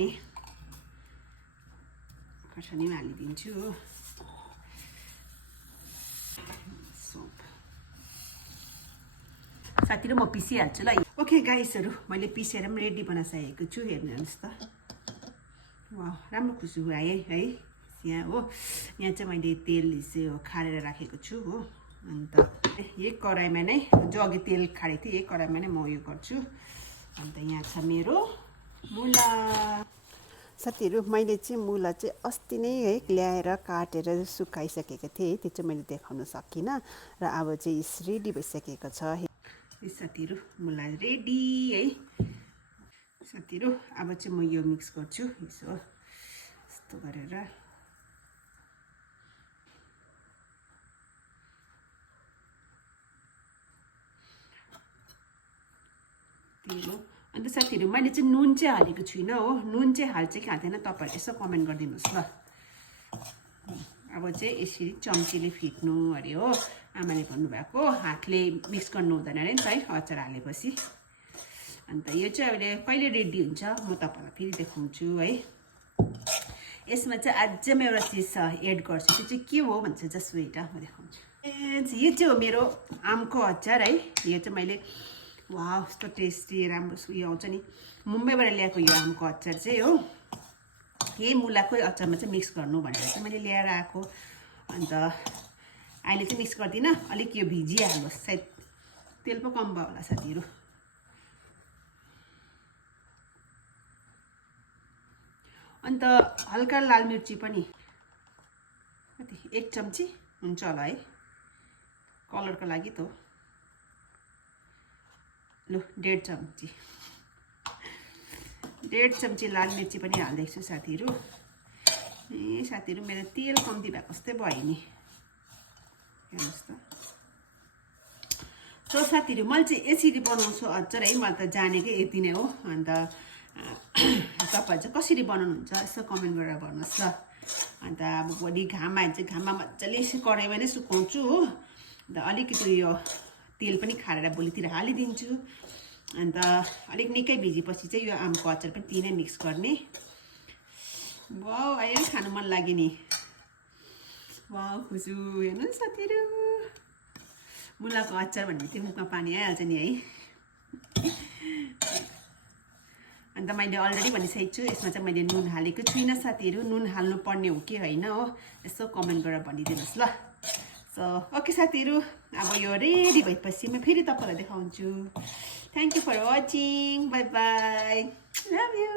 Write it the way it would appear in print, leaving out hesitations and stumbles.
नि खर्सानीमा हालिदिन्छु हो साथीहरु म पिसिहाल्छु ल ओके गाइसहरु मैले पिसेर पनि रेडी बनाइसकेको छु हेर्नुहोस् त वाह राम्रो खुसबु आयो है यहाँ हो यहाँ चाहिँ मैले तेल चाहिँ खारेर राखेको छु हो अन्त यही कराईमा नै जो अघि तेल खारेको थिएँ यही कराईमा नै म यो गर्छु अन्त यहाँ छ मेरो मुला साथीहरु मैले चाहिँ मुला चाहिँ अस्ति नै है ल्याएर काटेर सुकाइसकेको थिएँ त्यो चाहिँ मैले देखाउन सकिनँ र अब चाहिँ रेडी भइसकेको छ साथीहरु मुला रेडी है साथीहरु अब चाहिँ म यो मिक्स गर्छु यसो यस्तो गरेर तेल अन्त साथीहरु मैले चाहिँ नुन चाहिँ हालेको छुइनँ हो नुन चाहिँ हाल्छ कि हाल्दैन तपाईहरुले यसो कमेन्ट गरिदिनुस् ल अब चाहिँ यसरी चम्चीले फिट्नु अरे हो आमाले भन्नुभएको हातले मिक्स गर्नु हुँदैन अरे नि त है अचार हालेपछि अन्त यो चाहिँ अहिले कहिले रेडी हुन्छ म तपाईहरुलाई फेरि देखाउँछु है यसमा चाहिँ अझै म एउटा चीज एड गर्छु त्यो चाहिँ के हो भन्छ जस्ट वेट म देखाउँछु यो चाहिँ हो मेरो आमको अचार है यो चाहिँ मैले वाह कस्तो टेस्टी राम्रो उयो आउँछ नि मुम्बईबाट ल्याएको यो आमको अचार चाहिँ हो यही मुलाकै अचारमा चाहिँ मिक्स गर्नु भनेर चाहिँ मैले ल्याएर आएको अन्त अहिले चाहिँ मिक्स गर्दिनँ अलिक यो भिजिहाल्नुहोस् सायद तेल पो कम भयो होला साथीहरु अन्त हल्का लाल मिर्ची पनि कति 1 चम्ची हुन्छ होला है कलरको लागि त लो 1.5 चम्ची 1.5 चम्ची लाल मिर्ची पनि हाल्दैछु साथीहरु ए साथीहरु मेरो तेल कम्ती भएको जस्तै भयो नि हेर्नुस् त सो साथीहरु मैले चाहिँ यसरी बनाउँछु अचार है मलाई त जानेकै यति नै हो अन्त तपाईहरु चाहिँ कसरी बनाउनुहुन्छ यसो कमेन्ट गरेर भन्नुस् ल अन्त अब भोलि घाममा चाहिँ घाममा मज्जाले कराईमा नै सुकाउँछु हो अन्त अलिकति यो तेल पनि खारेर भोलितिर हालिदिन्छु अन्त अलिक निकै भिजेपछि चाहिँ यो आमको अचार पनि तिनै मिक्स गर्ने वाउ अहिले खानु मन लाग्यो नि वाउ खुसु हेर्नु साथीहरु मुलाको अचार भन्ने चाहिँ मुखमा पानी आइहाल्छ नि है अन्त मैले अलरेडी भनिसकेको छु यसमा चाहिँ मैले नुन हालेको छुइनँ साथीहरु नुन हाल्नु पर्ने हो कि हैन हो यसो कमेन्ट गरेर भनिदिनुस् ल सो ओके साथीहरु अब यो रेडी भएपछि म फेरि तपाईहरुलाई देखाउँछु thank you for watching bye bye love you